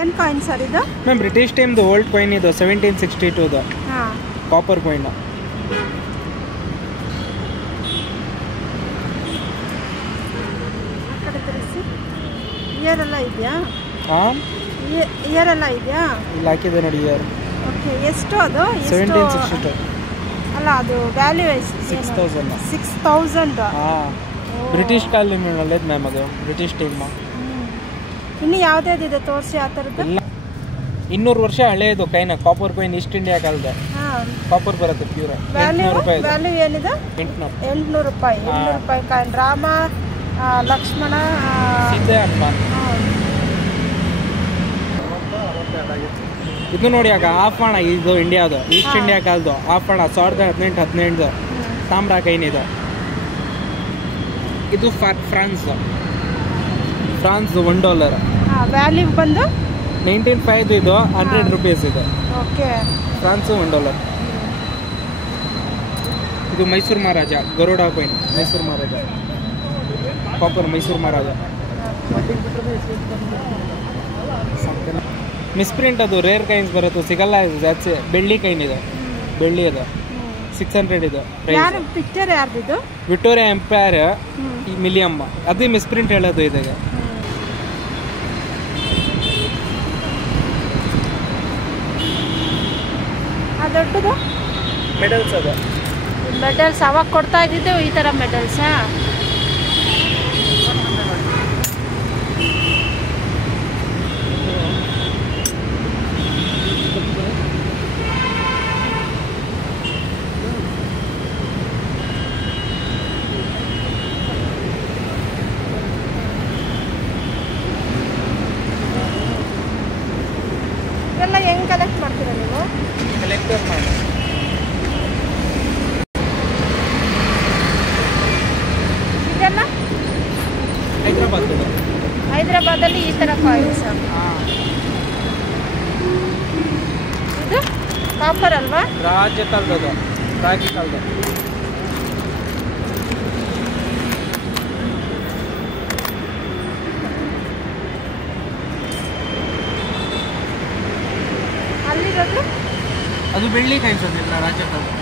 ಏನು coin sir ಇದು? Ma'am British ಟೈಮ್ದು old coin ಇದು 1762 ಹಾಂ, ಕಾಪರ್ ಕಾಯಿನ್. ಆ ಕಡೆ ತರಿಸಿ. ಇಯರ್ ಎಲ್ಲ ಇದೆಯಾ? ಹಾಂ, ಇಯರ್ ಎಲ್ಲ ಇದೆಯಾ? ಇಲ್ಲಿ ಹಾಕಿದೆ ನೋಡಿ ಇಯರ್. ಓಕೆ, ಎಷ್ಟು ಅದು? 1762. ಅಲ್ಲ, ಅದು ವ್ಯಾಲ್ಯೂ ಎಷ್ಟು? 6000. 6000. ಹಾಂ, ಬ್ರಿಟಿಷ್ ಕಾಲೋನಿಯಲ್ಲಿದೆ ಮ್ಯಾಮ್, ಅದು ಬ್ರಿಟಿಷ್ ಟೈಮ್. ಇನ್ನು ಯಾವುದ್ಯಾವ್ದಿದೆ ತೋರಿಸಿ ಆ ಥರದ್ದು. ಇಲ್ಲ, 200 ವರ್ಷ ಹಳೆಯದು coin, copper coin, East India ಕಾಲದ ಹಾಂ, ಕಾಪರ್ ಬರುತ್ತೆ ಪ್ಯೂರ್. ವ್ಯಾಲ್ಯೂ 800 ರೂಪಾಯಿ. ವ್ಯಾಲ್ಯೂ ಏನಿದೆ? 800 ರೂಪಾಯಿ. 800 ರೂಪಾಯಿ ಕಾಯಿನ್. ರಾಮ, ಲಕ್ಷ್ಮಣ, ಸೀತೆ, ಹನುಮಾನ್. ಇದು ನೋಡಿ ಆಗ ಆಫಾಣ, ಇದು ಇಂಡಿಯಾದು ಈಸ್ಟ್ ಇಂಡಿಯಾ ಕಾಲದು ಆಫಾಣ 1818 ತಾಮ್ರ ಕೈನ್ ಇದು. ಇದು ಫ್ರಾನ್ಸ್ $1. ವ್ಯಾಲ್ಯೂ ಬಂದು 1905 ಇದು 100 ರೂಪೀಸ್ ಇದು. Okay, France $1. ಇದು ಮೈಸೂರು ಮಹಾರಾಜ ಗರುಡ ಕಾಯಿನ್, ಮೈಸೂರು ಮಹಾರಾಜ ಕಾಪರ್, ಮೈಸೂರು ಮಹಾರಾಜ. ಮಿಸ್ಪ್ರಿಂಟ್, ಅದು ರೇರ್ ಕೈನ್ಸ್ ಬರುತ್ತೆ, ಸಿಗಲ್ಲ ಇದು ಜಾಸ್ತಿ. ಬೆಳ್ಳಿ ಕೈನ್ ಇದು, ಬೆಳ್ಳಿ ಅದು 600 ಇದು ಪ್ರೈಸ್. ಪಿಕ್ಚರ್ ಯಾರ್ದು? ವಿಕ್ಟೋರಿಯಾ ಎಂಪೈರ್ ಮಿಲಿಯಮ್, ಅದು ಮಿಸ್ಪ್ರಿಂಟ್ ಹೇಳೋದು ಇದಾಗ. ದೊಡ್ಡದು ಮೆಡಲ್ಸ್ ಅದು. ಮೆಡಲ್ಸ್ ಅವಾಗ ಕೊಡ್ತಾ ಇದ್ದಿದ್ದು ಈ ಥರ ಮೆಡಲ್ಸಾ? ಇದೆಲ್ಲ ಹೆಂಗೆ ಕಲೆಕ್ಟ್ ಮಾಡ್ತೀರಾ ನೀವು? ಕಲೆಕ್ಟರ್ ಮಾಡಿ. ಇದೆಲ್ಲ ಹೈದರಾಬಾದಲ್ಲಿ ಈ ಥರ ಕಾಯಿನ್ಸ್. ಇದು ಕಾಪರ್ ಅಲ್ವಾ? ರಾಜ ಕಾಲದ, ರಾಗಿ ಕಾಲದ. ಅಲ್ಲಿರೋದು ಅದು ಬೆಳ್ಳಿ ಕಾಯಿನ್ಸ್, ಅದಿಲ್ಲ ರಾಜ ಕಾಲದ.